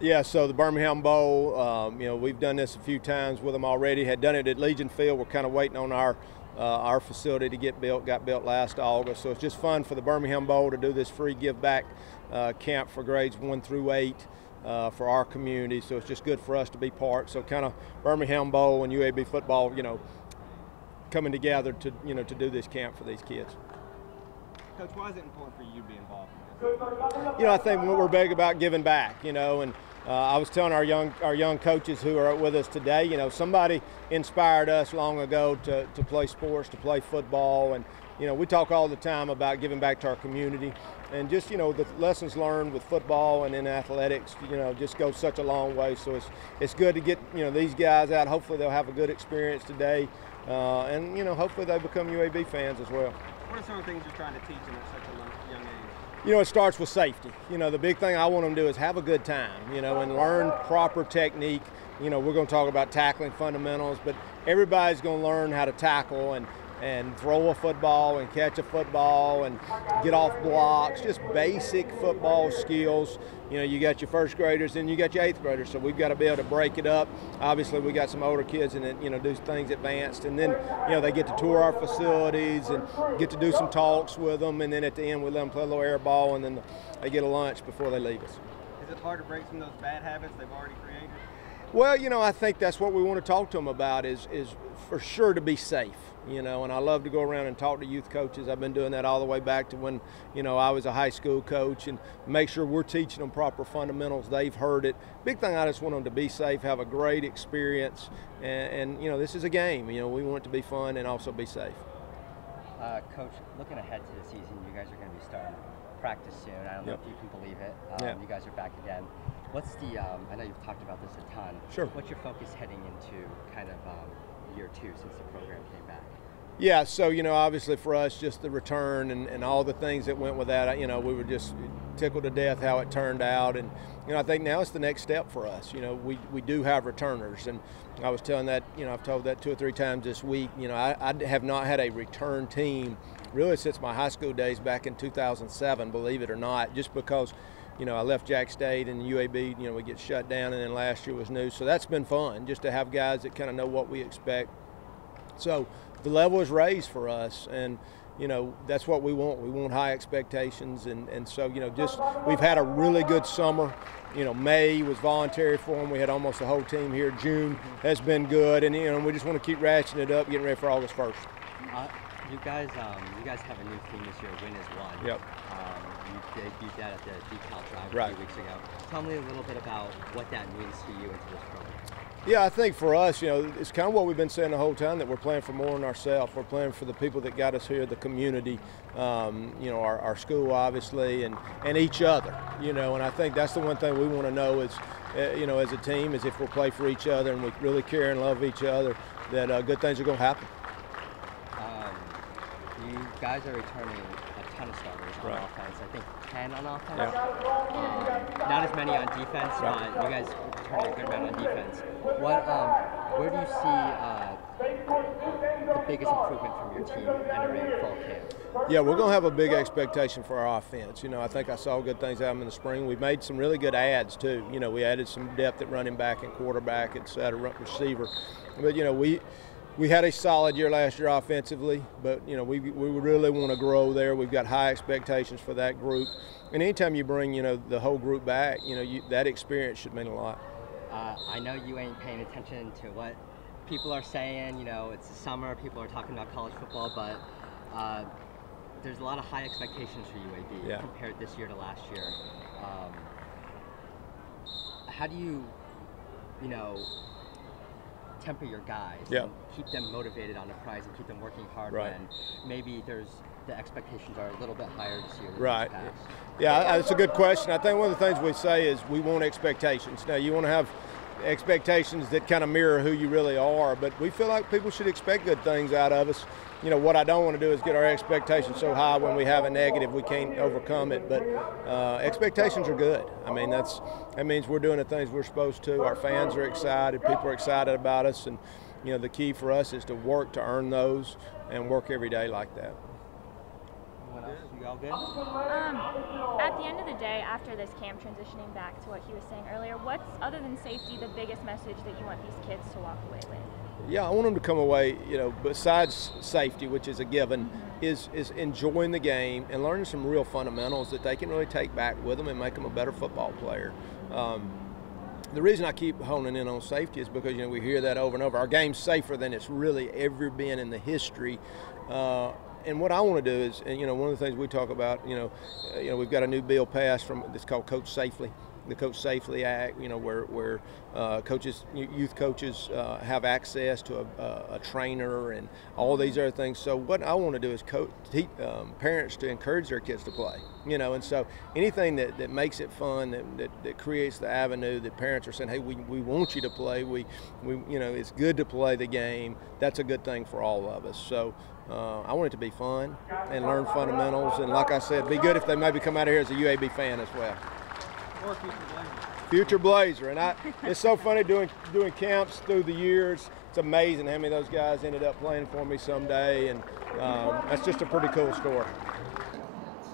Yeah, so the Birmingham Bowl, we've done this a few times with them already. Had done it at Legion Field. We're kind of waiting on our facility to get built. Got built last August, so it's just fun for the Birmingham Bowl to do this free give back camp for grades 1 through 8 for our community. So it's just good for us to be part. So kind of Birmingham Bowl and UAB football, coming together to do this camp for these kids. Coach, why is it important for you to be involved in this? I think we're big about giving back, and I was telling our young coaches who are with us today, somebody inspired us long ago to play sports, to play football, and we talk all the time about giving back to our community, and just the lessons learned with football and in athletics, just go such a long way. So it's good to get these guys out. Hopefully they'll have a good experience today, and hopefully they become UAB fans as well. What are some of the things you're trying to teach them at such a young age? It starts with safety. The big thing I want them to do is have a good time, and learn proper technique. We're going to talk about tackling fundamentals, but everybody's going to learn how to tackle and throw a football and catch a football and get off blocks, just basic football skills. You got your first graders and you got your 8th graders, so we've got to be able to break it up. Obviously, we got some older kids and then, do things advanced, and then, they get to tour our facilities and get to do some talks with them, and then at the end we let them play a little air ball, and then they get a lunch before they leave us. Is it hard to break some of those bad habits they've already created? Well, I think that's what we want to talk to them about is for sure to be safe. And I love to go around and talk to youth coaches. I've been doing that all the way back to when, I was a high school coach, and make sure we're teaching them proper fundamentals. They've heard it. Big thing, I just want them to be safe, have a great experience, and this is a game. We want it to be fun and also be safe. Coach, looking ahead to the season, you guys are going to be starting practice soon. I don't know if you can believe it. You guys are back again. What's the, I know you've talked about this a ton. Sure. What's your focus heading into kind of year 2 since the program came back? Yeah, so, obviously for us, just the return and all the things that went with that, we were just tickled to death how it turned out. And, I think now it's the next step for us. We do have returners. And I was telling that, I've told that 2 or 3 times this week. I have not had a return team really since my high school days back in 2007, believe it or not, just because, I left Jack State and UAB, we get shut down, and then last year was new. So that's been fun, just to have guys that kind of know what we expect. So the level is raised for us, and, that's what we want. We want high expectations, and so, just we've had a really good summer. May was voluntary for them. We had almost the whole team here. June has been good, and, we just want to keep ratcheting it up, getting ready for August 1st. You guys have a new theme this year, Win is One. Yep. You debuted that at the decal drive right. a few weeks ago. Tell me a little bit about what that means to you and to this program. Yeah, I think for us, it's kind of what we've been saying the whole time, that we're playing for more than ourselves. We're playing for the people that got us here, the community, our school, obviously, and each other, and I think that's the one thing we want to know is, as a team, is if we'll play for each other and we really care and love each other, that good things are going to happen. You guys are returning a ton of starters on offense. I think 10 on offense. Yeah. Not as many on defense, but you guys returning a good amount on defense. Where do you see the biggest improvement from your team entering fall camp? Yeah, we're going to have a big expectation for our offense. I think I saw good things out of them in the spring. We've made some really good adds too. We added some depth at running back and quarterback, et cetera, receiver. But we had a solid year last year offensively, but we really want to grow there. We've got high expectations for that group, and anytime you bring the whole group back, that experience should mean a lot. I know you ain't paying attention to what people are saying. It's the summer, people are talking about college football, but there's a lot of high expectations for UAB compared this year to last year. How do you temper your guys and keep them motivated on the prize and keep them working hard when maybe the expectations are a little bit higher this year than right. past? Yeah, that's a good question. I think one of the things we say is we want expectations. Now, you want to have expectations that kind of mirror who you really are, but we feel like people should expect good things out of us. What I don't want to do is get our expectations so high when we have a negative we can't overcome it, but expectations are good. I mean, that means we're doing the things we're supposed to. Our fans are excited, people are excited about us, and the key for us is to work to earn those and work every day like that. What else? You all good? At the end of the day, after this camp, transitioning back to what he was saying earlier, what's, other than safety, the biggest message that you want these kids to walk away with? Yeah, I want them to come away, you know, besides safety, which is a given, is enjoying the game and learning some real fundamentals that they can really take back with them and make them a better football player. The reason I keep honing in on safety is because, you know, we hear that over and over. Our game's safer than it's really ever been in the history. And what I want to do is, and, you know, one of the things we talk about, you know, we've got a new bill passed from that's called Coach Safely, the Coach Safely Act. You know, where coaches, youth coaches, have access to a trainer and all these other things. So what I want to do is teach parents to encourage their kids to play. You know, and so anything that makes it fun, that creates the avenue that parents are saying, hey, we want you to play. We you know, it's good to play the game. That's a good thing for all of us. So. I want it to be fun and learn fundamentals, and like I said, be good if they maybe come out of here as a UAB fan as well. Or future Blazer. Future Blazer, and it's so funny doing camps through the years. It's amazing how many of those guys ended up playing for me someday, and that's just a pretty cool story.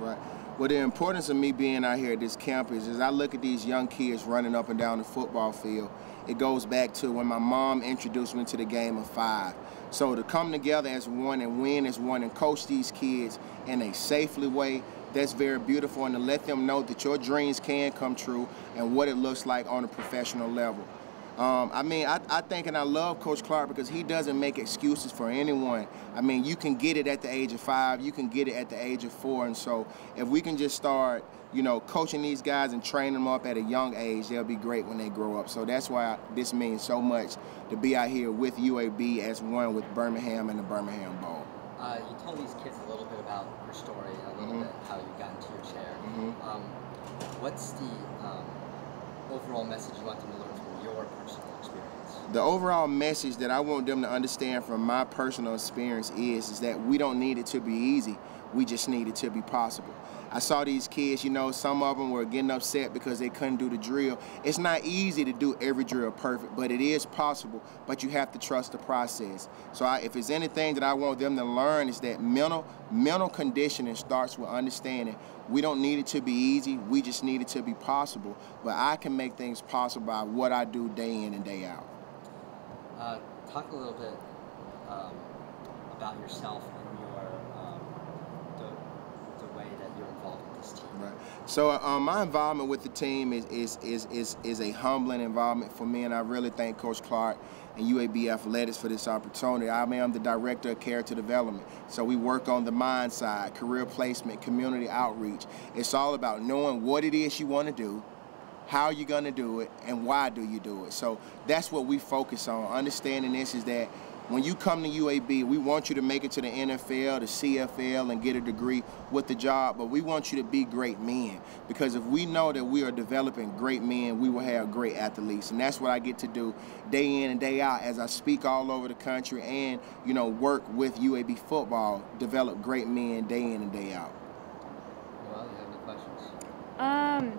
Right. Well, the importance of me being out here at this camp is, as I look at these young kids running up and down the football field, it goes back to when my mom introduced me to the game of 5. So to come together as one and win as one and coach these kids in a safely way, that's very beautiful, and to let them know that your dreams can come true and what it looks like on a professional level. I mean, I think and I love Coach Clark because he doesn't make excuses for anyone. I mean, you can get it at the age of 5, you can get it at the age of 4, and so if we can just start, you know, coaching these guys and training them up at a young age, they'll be great when they grow up. So that's why this means so much to be out here with UAB as one with Birmingham and the Birmingham Bowl. You told these kids a little bit about your story, a little bit how you got into your chair. What's the overall message you want them to learn from your personal experience? The overall message that I want them to understand from my personal experience is that we don't need it to be easy. We just need it to be possible. I saw these kids, you know, some of them were getting upset because they couldn't do the drill. It's not easy to do every drill perfect, but it is possible, but you have to trust the process. So if it's anything that I want them to learn is that mental conditioning starts with understanding we don't need it to be easy, we just need it to be possible. But I can make things possible by what I do day in and day out. Talk a little bit about yourself and your the way that you're involved with this team. Right. So my involvement with the team is a humbling involvement for me, and I really thank Coach Clark and UAB Athletics for this opportunity. I am the director of character development, so we work on the mind side, career placement, community outreach. It's all about knowing what it is you want to do, how you're going to do it, and why do you do it. So that's what we focus on. Understanding this is that when you come to UAB, we want you to make it to the NFL, the CFL, and get a degree with the job, but we want you to be great men. Because if we know that we are developing great men, we will have great athletes. And that's what I get to do day in and day out as I speak all over the country and, you know, work with UAB football, develop great men day in and day out. Well, you have any questions?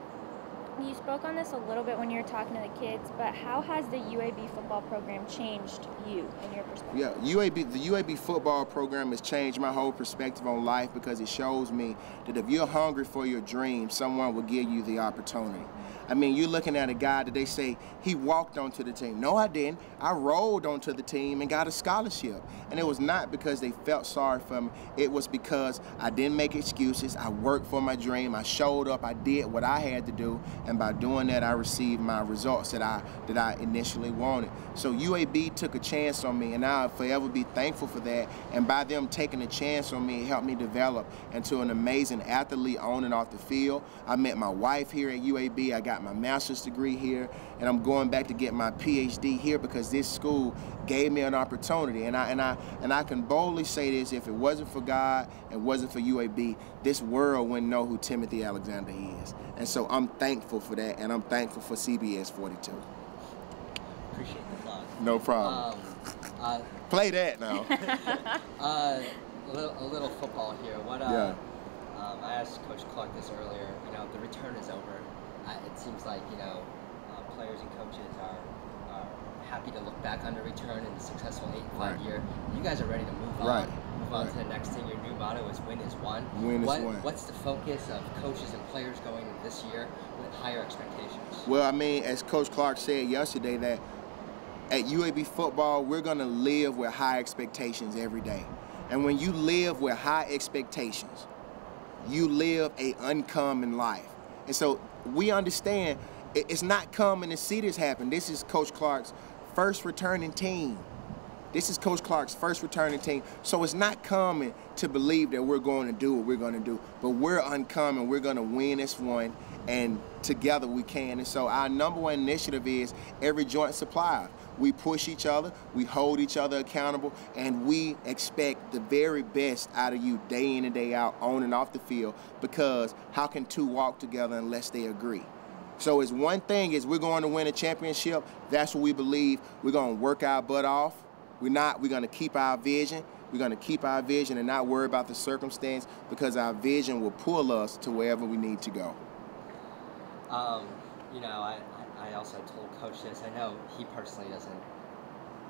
You spoke on this a little bit when you were talking to the kids, but how has the UAB football program changed you in your perspective? Yeah, the UAB football program has changed my whole perspective on life because it shows me that if you're hungry for your dream, someone will give you the opportunity. I mean, you're looking at a guy that they say he walked onto the team. No, I didn't. I rolled onto the team and got a scholarship. And it was not because they felt sorry for me. It was because I didn't make excuses. I worked for my dream. I showed up. I did what I had to do. And by doing that, I received my results that I initially wanted. So UAB took a chance on me, and I'll forever be thankful for that. And by them taking a chance on me, it helped me develop into an amazing athlete on and off the field. I met my wife here at UAB. I got my master's degree here, and I'm going back to get my PhD here because this school gave me an opportunity. And I can boldly say this: if it wasn't for God, it wasn't for UAB, this world wouldn't know who Timothy Alexander is. And so I'm thankful for that, and I'm thankful for CBS 42. Appreciate the plug. No problem. Play that now. A little football here. Yeah. I asked Coach Clark this earlier. You know, the return is over. It seems like, you know, players and coaches are happy to look back on the return and the successful 8-5 year. You guys are ready to move move on to the next thing. Your new motto is "Win is one." Win is one. What's the focus of coaches and players going into this year with higher expectations? Well, I mean, as Coach Clark said yesterday, that at UAB football, we're going to live with high expectations every day. And when you live with high expectations, you live a uncommon life. And so we understand it's not common to see this happen. This is Coach Clark's first returning team. This is Coach Clark's first returning team. So it's not common to believe that we're going to do what we're going to do. But we're uncommon. We're going to win this one, and together we can. And so our number one initiative is every joint supplier. We push each other, we hold each other accountable, and we expect the very best out of you day in and day out, on and off the field, because how can two walk together unless they agree? So it's one thing is we're going to win a championship. That's what we believe. We're going to work our butt off. We're going to keep our vision. We're going to keep our vision and not worry about the circumstance, because our vision will pull us to wherever we need to go. You know, I also told Coach this. I know he personally doesn't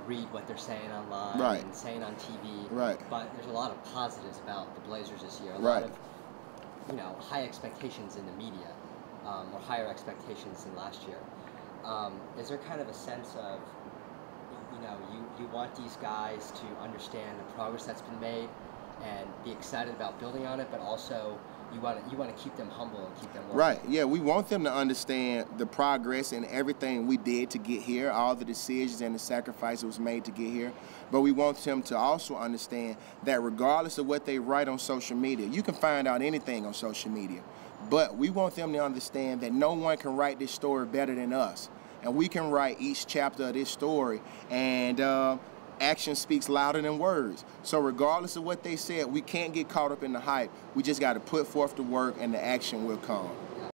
read what they're saying online and saying on TV. Right. But there's a lot of positives about the Blazers this year. A Right. lot of, you know, high expectations in the media, or higher expectations than last year. Is there kind of a sense of, you know, you want these guys to understand the progress that's been made and be excited about building on it, but also you want to keep them humble and keep them working. Right, yeah, we want them to understand the progress and everything we did to get here, all the decisions and the sacrifice that was made to get here. But we want them to also understand that regardless of what they write on social media, you can find out anything on social media, but we want them to understand that no one can write this story better than us. And we can write each chapter of this story, and action speaks louder than words. So regardless of what they said, we can't get caught up in the hype. We just got to put forth the work, and the action will come.